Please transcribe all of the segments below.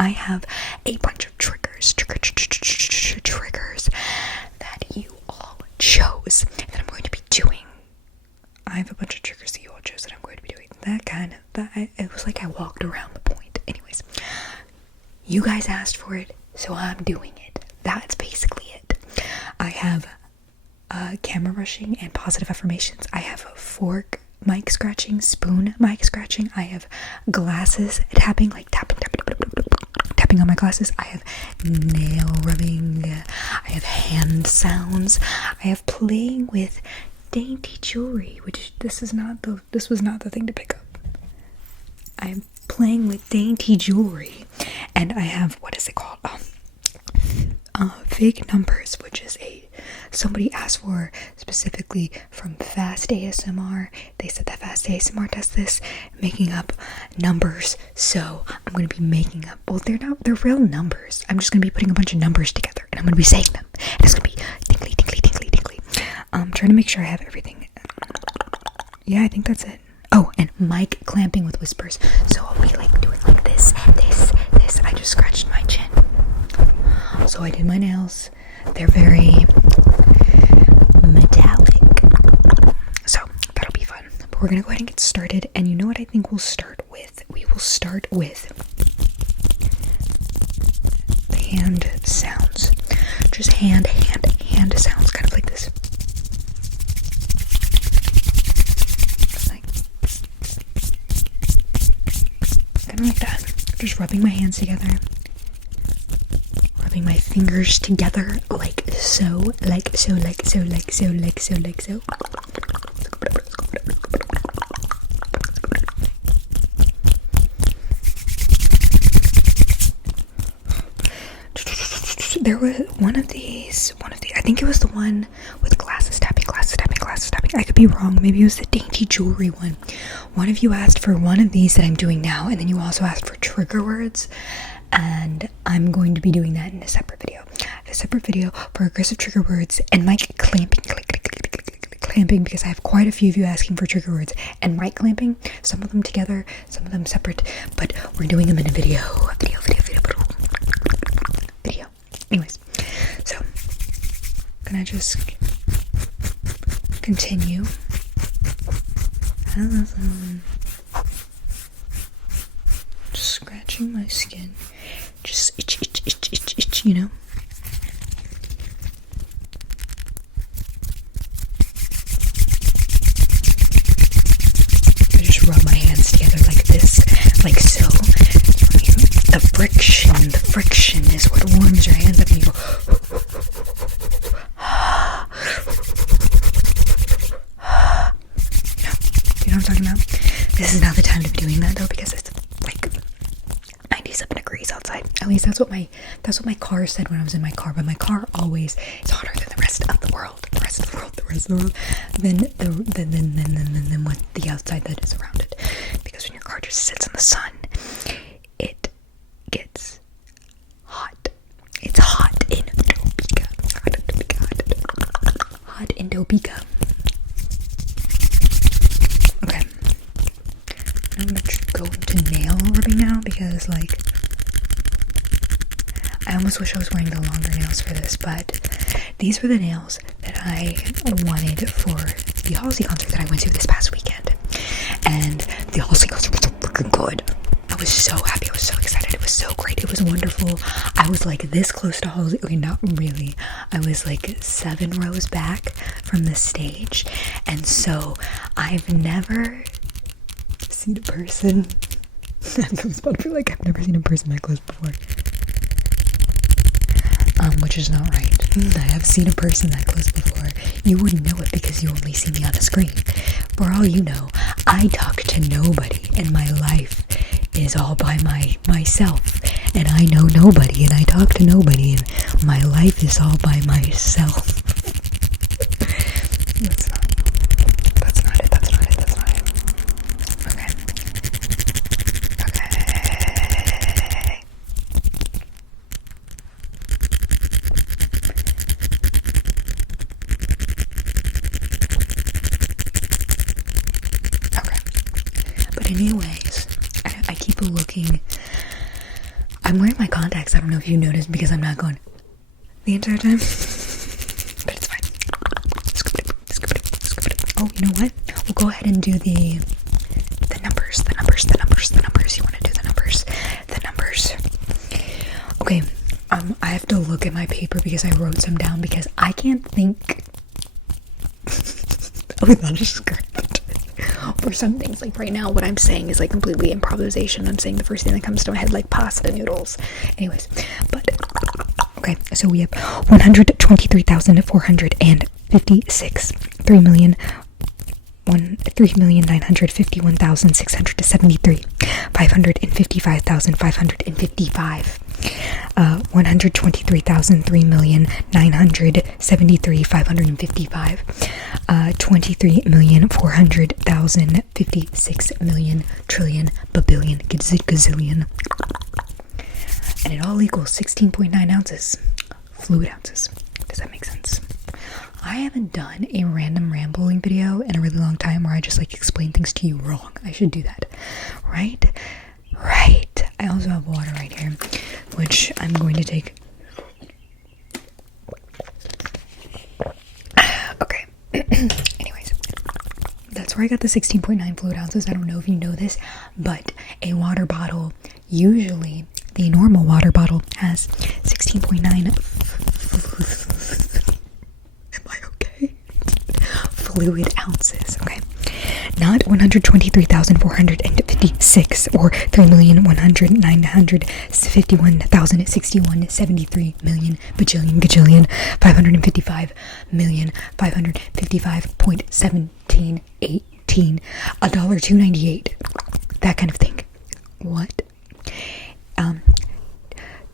I have a bunch of triggers that you all chose that I'm going to be doing. I have a bunch of triggers that you all chose that I'm going to be doing. It was like I walked around the point. Anyways, you guys asked for it, so I'm doing it. That's basically it. I have camera brushing and positive affirmations. I have fork mic scratching, spoon mic scratching. I have glasses tapping, like tapping on my glasses. I have nail rubbing. I have hand sounds. I have playing with dainty jewelry, which this was not the thing to pick up. I'm playing with dainty jewelry, and I have, what is it called? Fake numbers, which is somebody asked for specifically from Fast ASMR. They said that Fast ASMR does this, making up numbers. So I'm going to be making up, well, they're real numbers. I'm just going to be putting a bunch of numbers together, and I'm going to be saying them, and it's going to be tinkly, tinkly, tinkly, tinkly. I'm trying to make sure I have everything. Yeah, I think that's it. Oh, and mic clamping with whispers. So I'll be like doing like this. I just scratched my chin. So I did my nails. They're very metallic. So that'll be fun. But we're gonna go ahead and get started. And you know what I think we'll start with? We will start with the hand sounds. Just hand sounds, kind of like this. Kind of like that. Just rubbing my hands together. Rubbing my fingers together like so. There was one of these, I think it was the one with glasses tapping. I could be wrong. Maybe it was the dainty jewelry one. One of you asked for one of these that I'm doing now, and then you also asked for trigger words, and I'm going to be doing that in a separate video. I have a separate video for aggressive trigger words and mic clamping, because I have quite a few of you asking for trigger words and mic clamping, some of them together, some of them separate, but we're doing them in a video. Anyways, so can I just continue? Just scratching my skin, just itch, you know. I just rub my hands together like this, like so. The friction is what warms your hands up, and you go. You know what I'm talking about? This is not the time to be doing that though, because it's like 97 degrees outside. At least that's what my car said when I was in my car. But my car always is hotter than the rest of the world. Than what the outside that is around it. Because when your car just sits in the sun, it gets hot. It's hot in Topeka. Hot in Topeka. Okay. I'm gonna go into nail rubbing now, because like I almost wish I was wearing the longer nails for this, but these were the nails that I wanted for the Halsey concert that I went to this past weekend. And the Halsey concert was so freaking good. I was so happy. I was so excited. It was so great. It was wonderful. I was like this close to Halsey. Okay, not really. I was like 7 rows back from the stage. And so I've never seen a person. I was about to be like, I've never seen a person that close before. Which is not right. I have seen a person that close before. You wouldn't know it because you only see me on the screen. For all you know, I talk to nobody, and my life is all by myself. And I know nobody, and I talk to nobody, and my life is all by myself. That's not it. Okay. But anyways, I keep looking. I'm wearing my contacts. I don't know if you noticed because I'm not going the entire time. But it's fine. Oh, you know what? We'll go ahead and do the numbers. You want to do the numbers? The numbers. Okay. I have to look at my paper because I wrote some down because I can't think without a script. For some things, like right now, what I'm saying is like completely improvisation. I'm saying the first thing that comes to my head, like pasta noodles. Anyways, but okay, so we have 123,456, 3,951,673, 555,555, 123,000, 3,973, 555, 23,400,000, 56 million, trillion, babillion, gazillion, and it all equals 16.9 ounces, fluid ounces. Does that make sense? I haven't done a random rambling video in a really long time where I just like explain things to you wrong. I should do that. Right. I also have water right here, which I'm going to take. Okay. Anyways, that's where I got the 16.9 fluid ounces. I don't know if you know this, but a water bottle, usually the normal water bottle, has 16.9 fluid ounces, okay? Not 123,456 or 3,109,051,061 million bajillion gajillion 555,555.1718 $1.298, that kind of thing. What?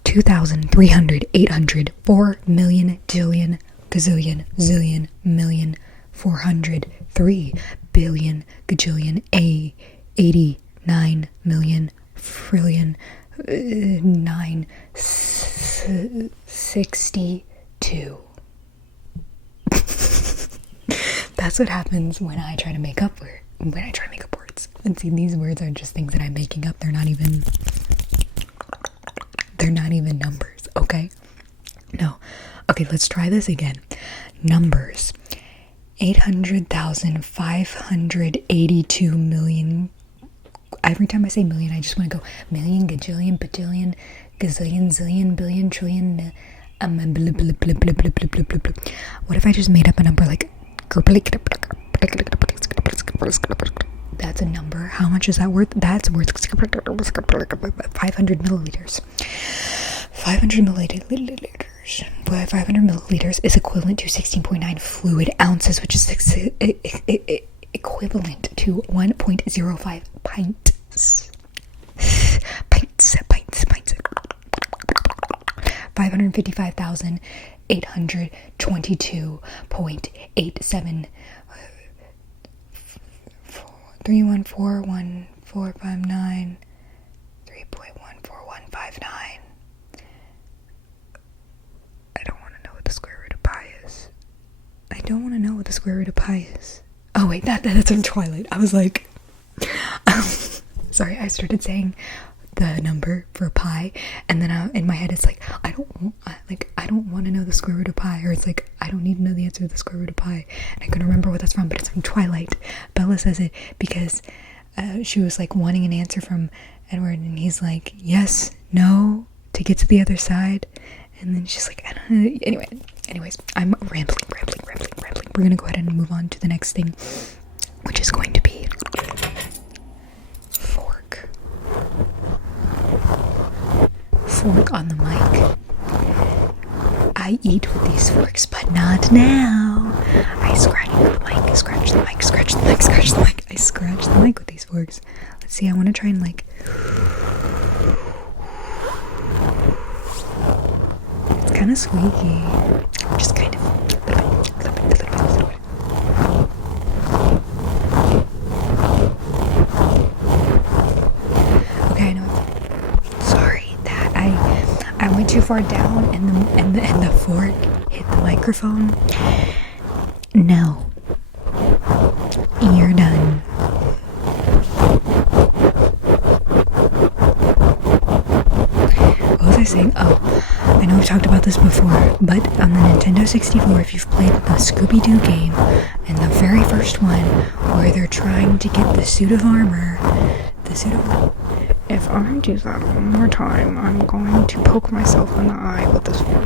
2,300 800 4 million jillion gazillion zillion million 403 billion gajillion 89 million trillion 962. That's what happens when I try to make up words. And see, these words are just things that I'm making up. They're not even numbers, okay? No. Okay, let's try this again. Numbers. 800,582 million. Every time I say million, I just want to go million, gajillion, bajillion, gazillion, zillion, billion, trillion. What if I just made up a number like? That's a number. How much is that worth? That's worth 500 milliliters. 500 milliliters. 500 milliliters is equivalent to 16.9 fluid ounces, which is equivalent to 1.05 pints. Pints. 555,822.87 3141459 3.14159. I don't want to know what the square root of pi is. Oh wait, that's from Twilight. I was like, sorry, I started saying the number for pi, and then in my head it's like, I don't want to know the square root of pi, or it's like, I don't need to know the answer to the square root of pi, and I couldn't remember what that's from, but it's from Twilight. Bella says it because she was like wanting an answer from Edward, and he's like, yes, no, to get to the other side, and then she's like, I don't know. Anyways, I'm rambling. We're gonna go ahead and move on to the next thing, which is going to be fork on the mic. I eat with these forks, but not now. I scratch the mic. I scratch the mic with these forks. Let's see, I want to try and like, it's kind of squeaky. Just kind of a little bit. Okay, I know. Sorry that I went too far down and the fork hit the microphone. No. You're done. was saying? Oh, I know we've talked about this before, but on the Nintendo 64, if you've played the Scooby-Doo game, and the very first one, where they're trying to get the suit of armor, if I do that one more time, I'm going to poke myself in the eye with this fork.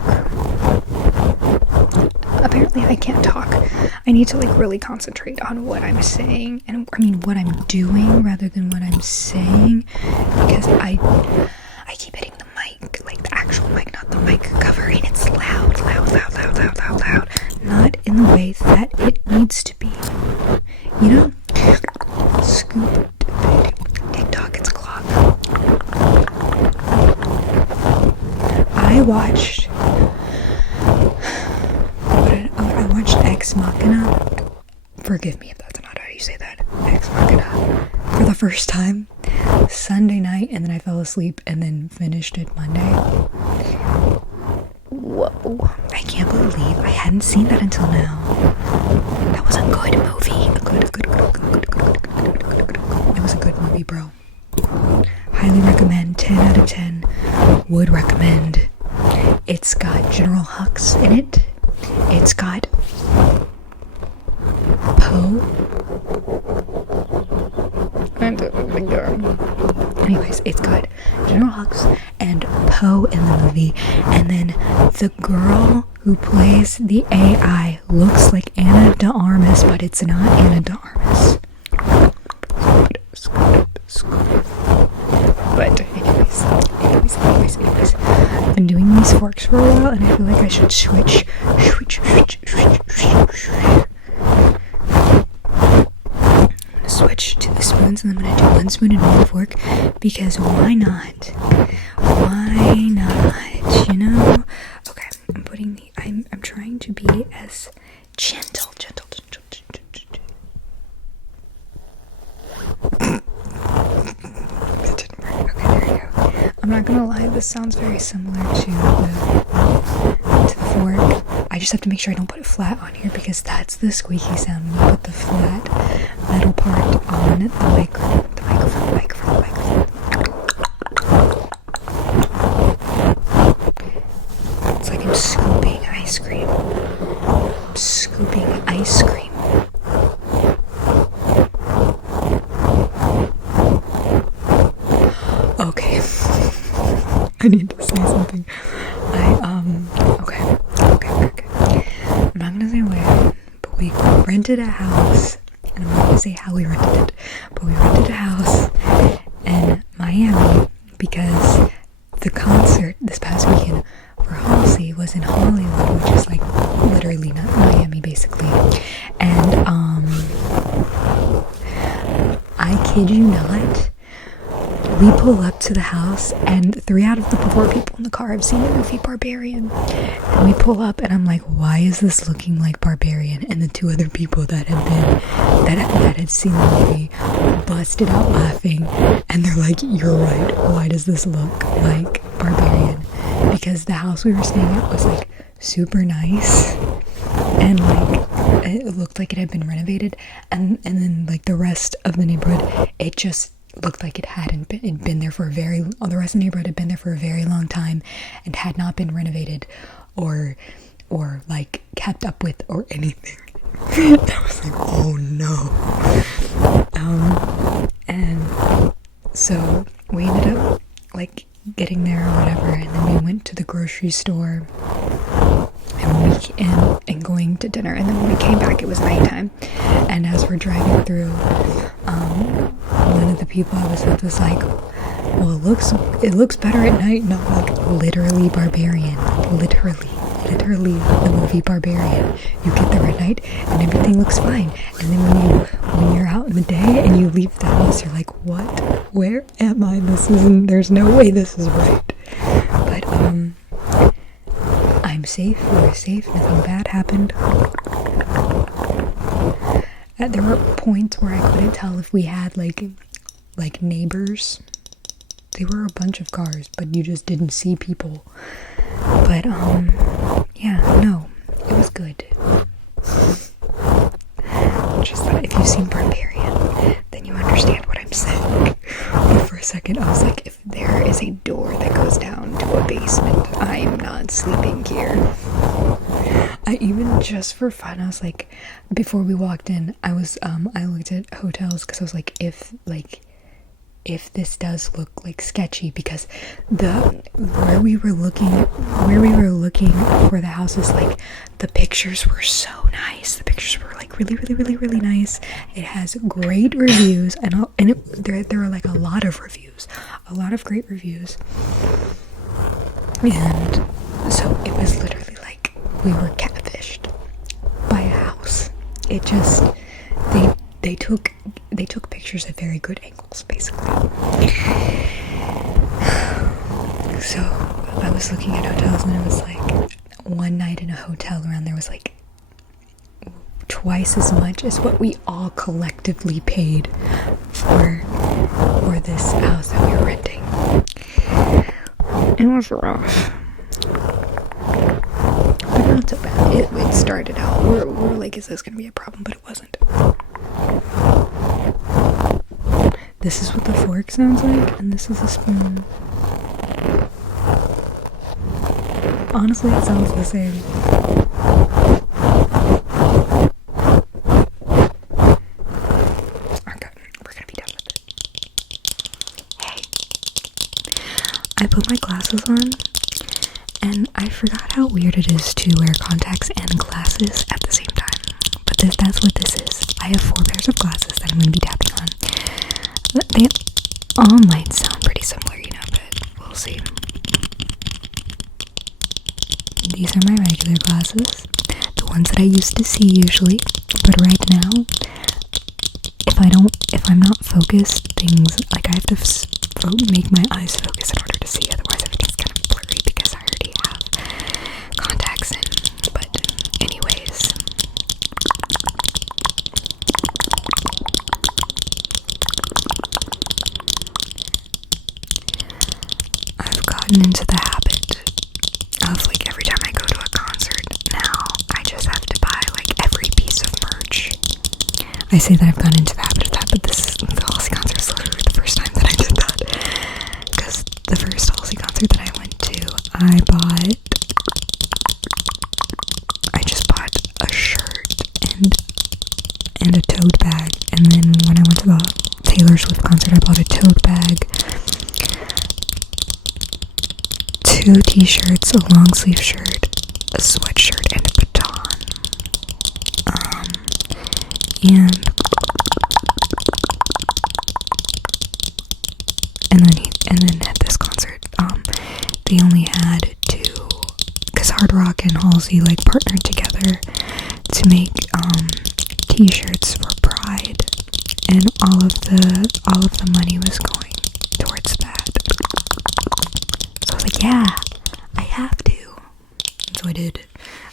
Apparently I can't talk. I need to like really concentrate on what I'm saying, and what I'm doing rather than what I'm saying, because I keep hitting the mic, like the actual mic, not the mic cover, and it's loud. Not in the way that it needs to be. You know? Scoop. TikTok, it's a clock. I watched Ex Machina. Forgive me if that's not how you say that. Ex Machina. For the first time Sunday night, and then I fell asleep and then finished it Monday. Whoa. I can't believe I hadn't seen that until now. That was a good movie. It was a good movie, bro. Highly recommend. 10 out of 10. Would recommend. It's got General Hux in it. It's got Poe. Anyways, it's got General Hux and Poe in the movie, and then the girl who plays the AI looks like Ana de Armas, but it's not Ana de Armas. But anyways, I've been doing these forks for a while, and I feel like I should switch. Switch to the spoons, and I'm gonna do one spoon and one fork, because why not? You know? Okay, I'm trying to be as gentle. That didn't work. Okay, there you go. I'm not gonna lie, this sounds very similar to the fork. I just have to make sure I don't put it flat on here, because that's the squeaky sound when you put the flat metal part on the microphone. It's like I'm scooping ice cream. Okay. I need to say something. Okay. I'm not gonna say where, but we rented a house, and I'm not gonna say how we rented it, but we rented a house in Miami, because the concert this past weekend for Halsey was in Hollywood, which is like literally not Miami, basically. And I kid you not, we pull up to the house, and 3 out of the 4 people in the car have seen the movie Barbarian. And we pull up, and I'm like, why is this looking like Barbarian? And the 2 other people that had seen the movie busted out laughing, and they're like, you're right, why does this look like Barbarian? Because the house we were staying at was like super nice, and like it looked like it had been renovated, and then like the rest of the neighborhood, it just looked like it hadn't been there for the rest of the neighborhood had been there for a very long time and had not been renovated or like kept up with or anything. I was like, oh no. And so we ended up like getting there or whatever, and then we went to the grocery store and going to dinner, and then when we came back it was nighttime, and as we're driving through, one of the people I was with was like, well, it looks better at night, not like literally Barbarian, literally the movie Barbarian. You get there at night and everything looks fine, and then when you're out in the day and you leave the house, you're like, what? Where am I? There's no way this is right. But I'm safe. We were safe. Nothing bad happened. There were points where I couldn't tell if we had like neighbors. They were a bunch of cars, but you just didn't see people. But yeah, no, it was good. Just that if you've seen Barbarian, then you understand what I'm saying. But for a second, I was like, if there is a door that goes down to basement. I am not sleeping here. I even, just for fun, I was like, before we walked in, I looked at hotels because I was like, if this does look like sketchy, because where we were looking for the houses, like the pictures were so nice. The pictures were like really, really, really, really nice. It has great reviews, and there were like a lot of great reviews, and so it was literally like we were catfished by a house. It just they took pictures at very good angles, basically. So I was looking at hotels, and it was like one night in a hotel around there was like twice as much as what we all collectively paid for this house that we were renting. It was rough, but not so bad. It started out, we're like, is this gonna be a problem? But it wasn't. This is what the fork sounds like, and this is a spoon. Honestly, it sounds the same. Okay, we're gonna be done with it. Hey, I put my glasses on, and I forgot how weird it is to wear contacts and glasses at the same time. But that's what this is. I have 4 pairs of glasses that I'm gonna be tapping on. They all might sound pretty similar, but we'll see. These are my regular glasses, the ones that I used to see usually, but right now, if I'm not focused, things, like I have to make my eyes focus in order to see, otherwise everything's kind of blurry because I already have contacts in. But anyways, I've gotten into the habit of, like, every time I go to a concert now, I just have to buy like every piece of merch. I say that I've gotten into the habit of that, but the Halsey concert was literally the first time that I did that, because the first Halsey concert that I went to, I just bought a shirt and a tote bag, and then when I went to the Taylor Swift concert, I bought a tote bag, 2 t-shirts, a long sleeve shirt, a sweatshirt, and a baton. And then at this concert, they only had 2, because Hard Rock and Halsey like partnered together to make t-shirts for Pride, and all of the money was going towards that. So I was like, yeah, I have to. And so I did.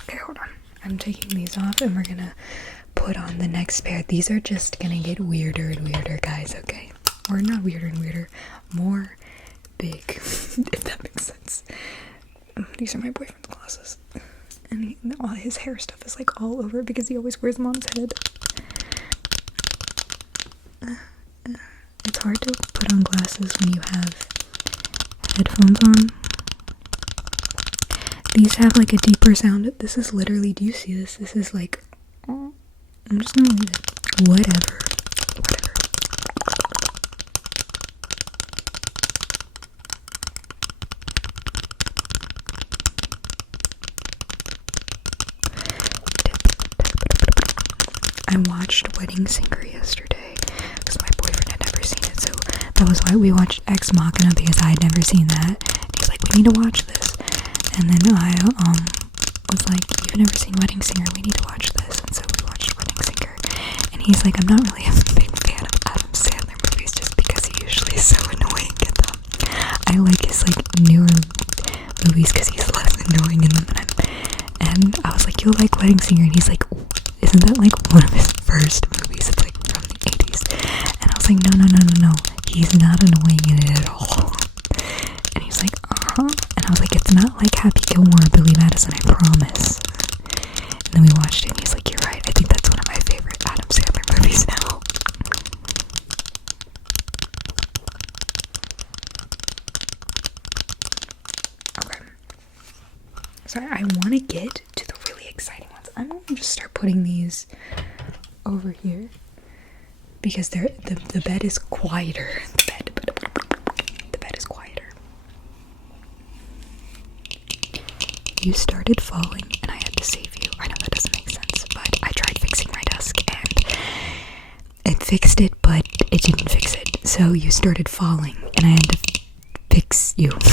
Okay, hold on. I'm taking these off, and we're gonna put on the next pair. These are just gonna get weirder and weirder, guys, okay? Or not weirder and weirder, more big, if that makes sense. These are my boyfriend's glasses. And all his hair stuff is like all over because he always wears them on his head. It's hard to put on glasses when you have headphones on. These have like a deeper sound. This is literally, do you see this? This is like, I'm just gonna leave it. Whatever. I watched Wedding Singer yesterday because my boyfriend had never seen it, so that was why we watched Ex Machina, because I had never seen that. And he's like, we need to watch this. And then I was like, you've never seen Wedding Singer, we need to watch this. And so we watched Wedding Singer. And he's like, I'm not really a big fan of Adam Sandler movies just because he usually is so annoying in them. I like his like newer movies because he's less annoying in them. And I was like, you'll like Wedding Singer? And he's like, isn't that like one of his first movies? It's like from the 80s. And I was like, no. He's not annoying in it at all. And he's like, And I was like, it's not like Happy Gilmore or Billy Madison, I promise. And then we watched it, and he's like, you're right. I think that's one of my favorite Adam Sandler movies now. So I want to get to the really exciting ones. I'm going to just start putting these over here because the bed is quieter. The bed is quieter. You started falling and I had to save you. I know that doesn't make sense, but I tried fixing my desk and it fixed it, but it didn't fix it. So you started falling and I had to fix you. That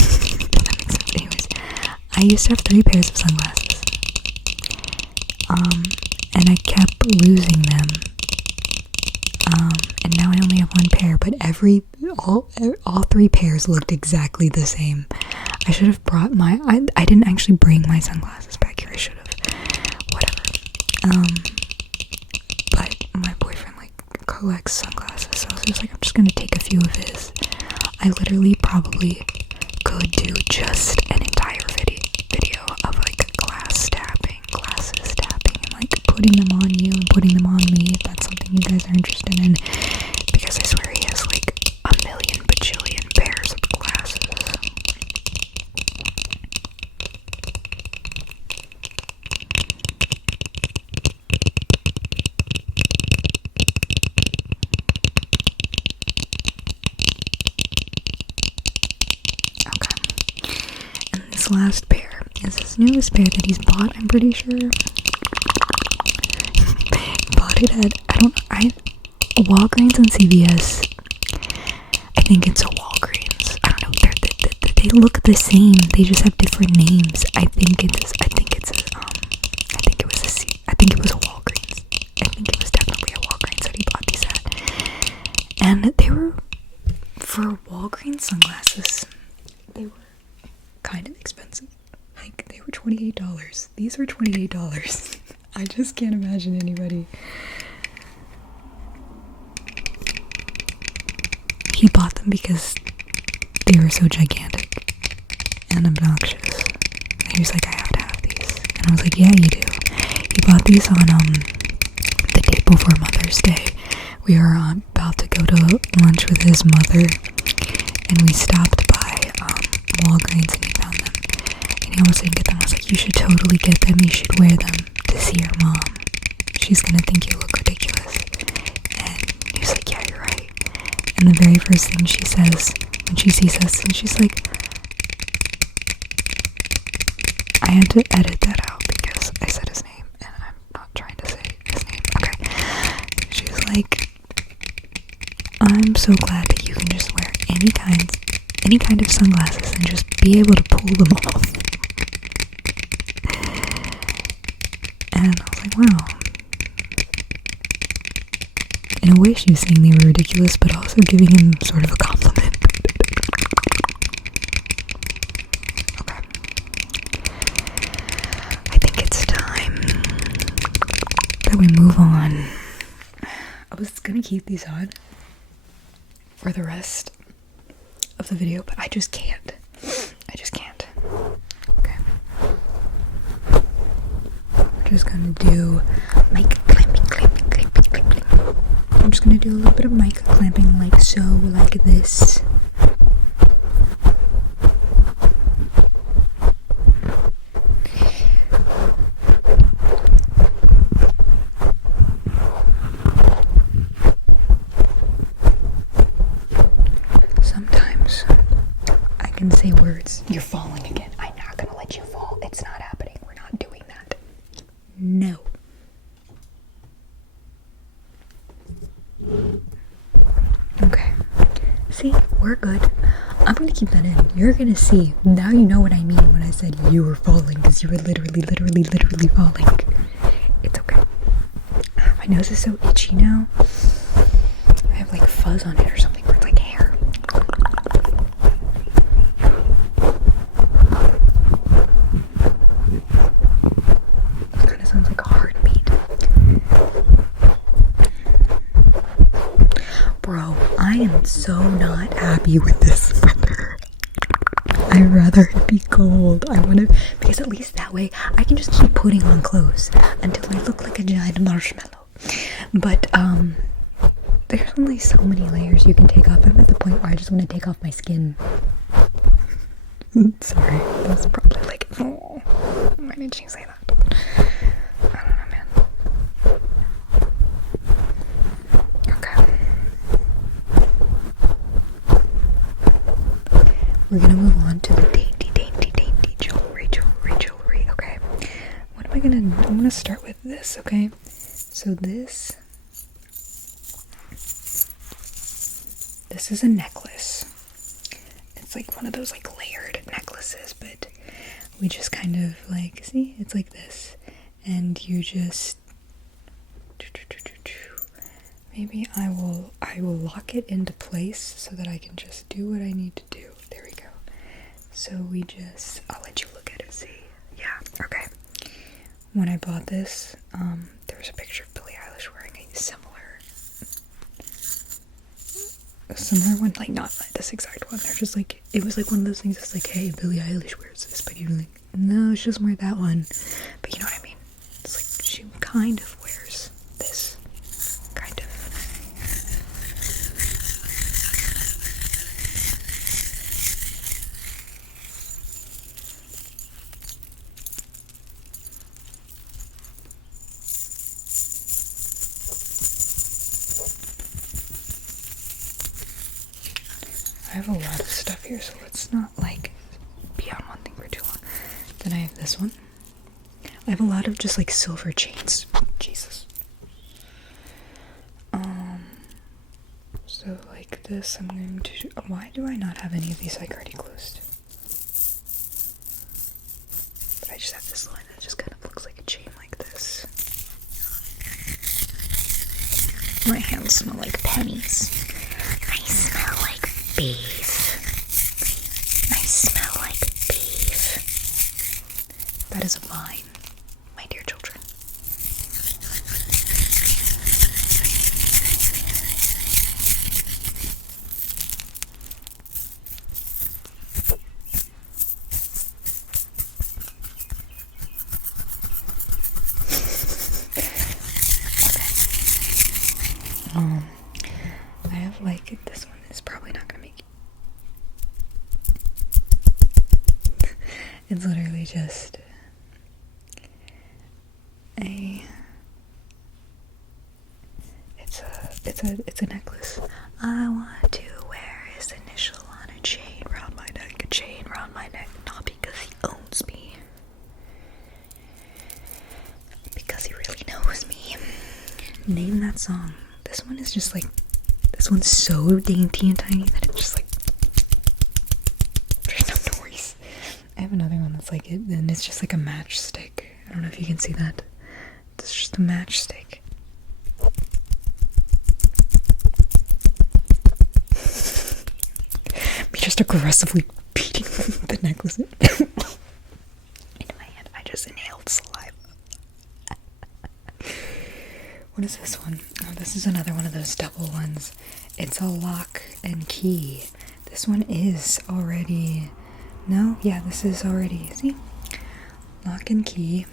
makes sense. Anyways, I used to have 3 pairs of sunglasses. And I kept losing them. And now I only have 1 pair, but all 3 pairs looked exactly the same. I should have brought I didn't actually bring my sunglasses back here. I should have. Whatever. But my boyfriend collects sunglasses, so I was just I'm just gonna take a few of his. I literally probably could do just an entire video of glasses tapping and putting them on you and putting them on me if that's something you guys are interested in, because I swear he has a million bajillion pairs of glasses. This last pair is his newest pair that he's bought, I'm pretty sure. Bought it at, Walgreens and CVS. I think it's a Walgreens. I don't know, they look the same, they just have different names. I think it was a Walgreens. I think it was definitely a Walgreens that he bought these at. And they were, for Walgreens sunglasses, they were kind of expensive. They were $28. These were $28. I just can't imagine anybody. He bought them because they were so gigantic and obnoxious. And he was like, I have to have these. And I was like, yeah, you do. He bought these on the day before Mother's Day. We were about to go to lunch with his mother, and we stopped by Walgreens and he found them. And he almost didn't get them. I was like, you should totally get them. You should wear them to see your mom. She's gonna think you look ridiculous. And he was like, yeah, you're right. And the very first thing she says when she sees us, and she's like, I had to edit that out because I said his name and I'm not trying to say his name. Okay. She's like, I'm so glad that you can just wear any kind of sunglasses and just be able to pull them off. And I was like, wow. In a way, she was saying they were ridiculous, but also giving him sort of a compliment. Okay. I think it's time that we move on. I was gonna keep these on for the rest of the video, but I just can't. Okay. We're just gonna do mic clamping. I'm just gonna do a little bit of mic clamping like so, like this. Sometimes I can say words. You're falling again. I'm not gonna let you fall. It's not happening. We're not doing that. No. Okay. See, we're good. I'm gonna keep that in. You're gonna see. Now you know what I mean when I said you were falling, because you were literally falling. It's okay. My nose is so itchy now. I have fuzz on it or something where it's like hair. It kind of sounds like a heartbeat. Bro, I am so not happy with this weather. I'd rather it be cold. Because at least that way I can just keep putting on clothes until I look like a giant marshmallow. But, there's only so many layers you can take off. I'm at the point where I just want to take off my skin. Sorry, that's probably oh. Why did she say that? I don't know, man. Okay. We're gonna move on to the dainty jewelry, okay? What am I gonna, I'm gonna start with this, okay? So this is a necklace. It's like one of those like layered necklaces, but we just kind of like, see, it's like this. And you just, maybe I will lock it into place so that I can just do what I need to do. There we go. So we just, I'll let you look at it, see? Yeah, okay. When I bought this, there was a picture of Billie Eilish wearing a similar one, like not this exact one. They're just like, it was like one of those things that's like, hey, Billie Eilish wears this, but you're like, no, she doesn't wear that one. But you know what I mean? It's like, she kind of wears this. Kind of. I have a lot of stuff here, so let's not like be on one thing for too long. Then I have this one. I have a lot of just like silver chains. Jesus. So like this, I'm going to. Why do I not have any of these like already closed? But I just have this line that just kind of looks like a chain like this. My hands smell like pennies. I smell like beef. I smell like beef. That is a vine, my dear children. I have like, this one is probably not gonna make it. It's literally just it's a necklace. I want to wear his initial on a chain round my neck, a chain round my neck, not because he owns me, because he really knows me. Name that song. This one is just like, this one's so dainty and tiny that it's just like, there's no noise. I have another one that's like it, and it's just like a matchstick. I don't know if you can see that. It's just a matchstick. Me just aggressively beating the necklace into my hand. I just inhaled saliva. What is this one? Oh, this is another one of those double ones. It's a lock and key. This one is already... No? Yeah, this is already... See? Lock and key.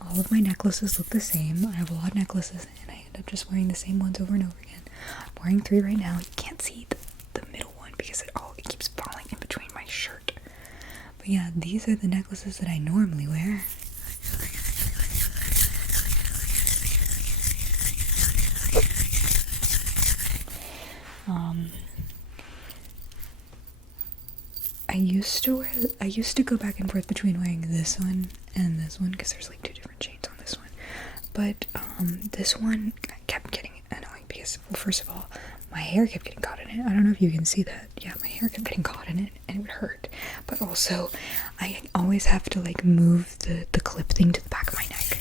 All of my necklaces look the same. I have a lot of necklaces, and I end up just wearing the same ones over and over again. I'm wearing 3 right now. You can't see the middle one because it keeps falling in between my shirt. But yeah, these are the necklaces that I normally wear. I used to go back and forth between wearing this one and this one because there's like 2 different chains on this one. But this one kept getting annoying because, well, first of all, my hair kept getting caught in it. I don't know if you can see that. Yeah, my hair kept getting caught in it and it would hurt. But also, I always have to like move the clip thing to the back of my neck.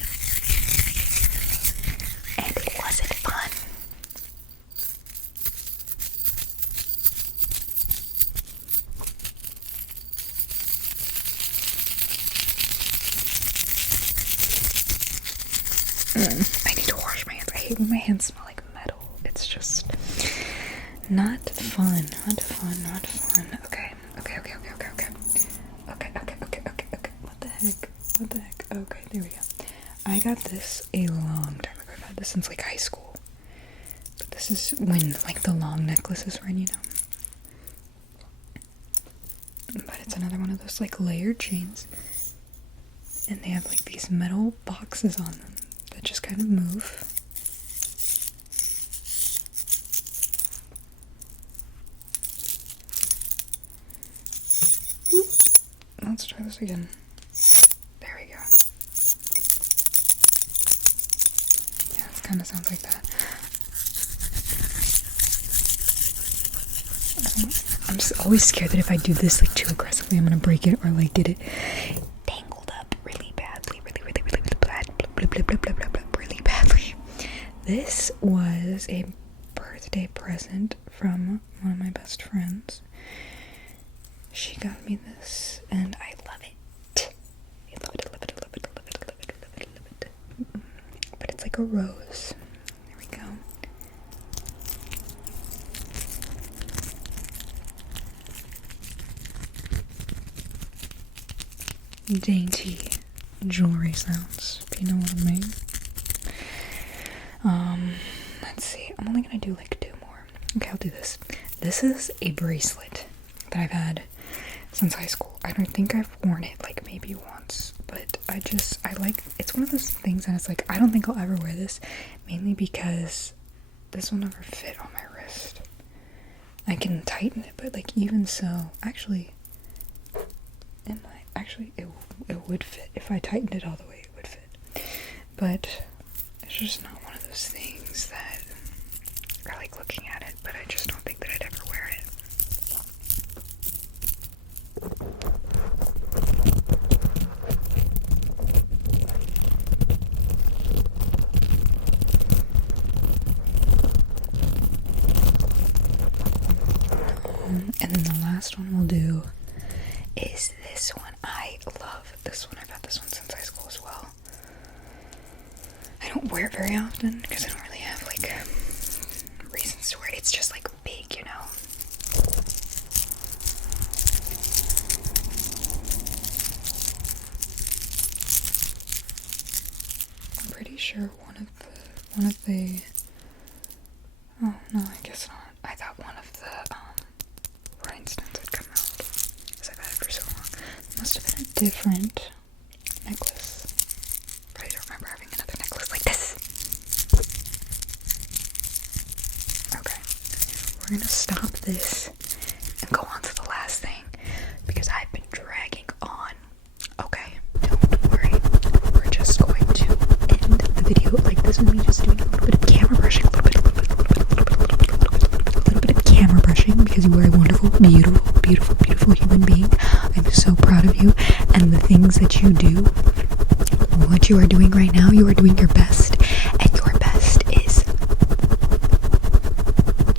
And it wasn't fun. I need to wash my hands. I hate when my hands smell like metal. It's just not fun. Not fun. Not fun. Okay. What the heck? Okay, there we go. I got this a long time ago. I've had this since like high school. But this is when like the long necklaces were in, you know. but it's another one of those like layered chains, and they have like these metal boxes on them that just kind of move. Let's try this again. There we go. Yeah, it kind of sounds like that. I'm just always scared that if I do this like too aggressively, I'm gonna break it or like get it tangled up really badly, really badly. This was a birthday present from one of my best friends. She got me this, and I love it. I love it, I love it, I love it, I love it, I love it, I love it, I love it. But it's like a rose. There we go. Dainty jewelry sounds, if you know what I mean. Let's see. I'm only gonna do like 2 more. Okay, I'll do this. This is a bracelet that I've had since high school. I don't think I've worn it like maybe once, but I like, it's one of those things that it's like, I don't think I'll ever wear this, mainly because this will never fit on my wrist. I can tighten it, but like even so, actually, it would fit. If I tightened it all the way, it would fit. But it's just not one of those things that I like looking at it, but I just don't think that I'd ever wear it. And then the last one we'll do is this one. I love this one. I've had this one since high school as well. I don't wear it very often because I don't really have like reasons to wear it. It's just like big, you know. I'm pretty sure one of the oh no, I guess not. I thought one of the rhinestones had come out because I've had it for so long. It must have been a different necklace, but I don't remember having another necklace like this. Okay, we're gonna stop this and go on to the last thing because I've been dragging on. Okay, don't worry. We're just going to end the video like this with me just doing a little bit of camera brushing, a little bit of camera brushing because you are a wonderful, beautiful human being. I'm so proud of you and the things that you do. What you are doing right now, you are doing your best, and your best is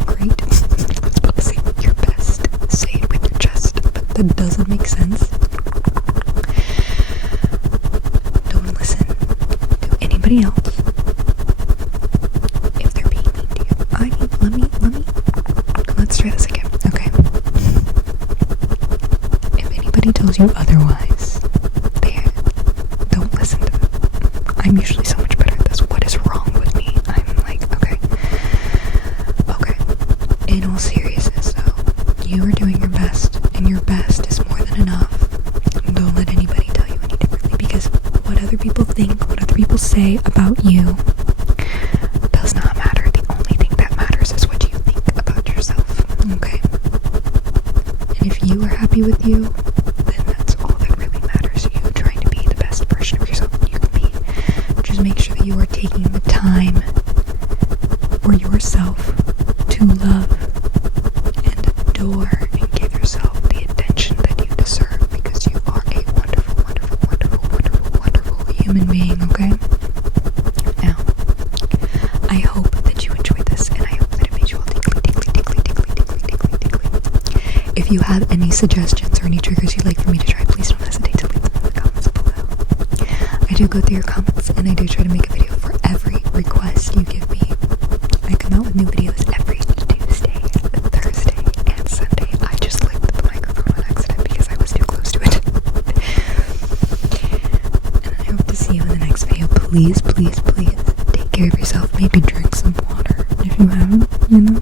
great. I was about to say your best. Say it with your chest, but that doesn't make sense. Don't listen to anybody else if they're being mean to you. Let's try this again. Okay. If anybody tells you otherwise, don't listen to them. I'm usually so much better at this. What is wrong with me? I'm like, okay. In all seriousness though, you are doing your best, and your best is more than enough. Don't let anybody tell you any differently, because what other people think, what other people say about you does not matter. The only thing that matters is what you think about yourself. Okay? And if you are happy with you, then that's all that really matters. You trying to be the best version of yourself that you can be. Just make sure that you are taking the time for yourself to love and adore and give yourself the attention that you deserve, because you are a wonderful human being, okay? Now, I hope that you enjoyed this, and I hope that it made you all tickly. If you have any suggestions or any triggers you'd like for me to try, please don't hesitate to leave them in the comments below. I do go through your comments, and I do try to make a video for every request you give me. I come out with new videos every Tuesday, Thursday, and Sunday. I just licked the microphone on accident because I was too close to it. And I hope to see you in the next video. Please take care of yourself. Maybe drink some water if you haven't, you know.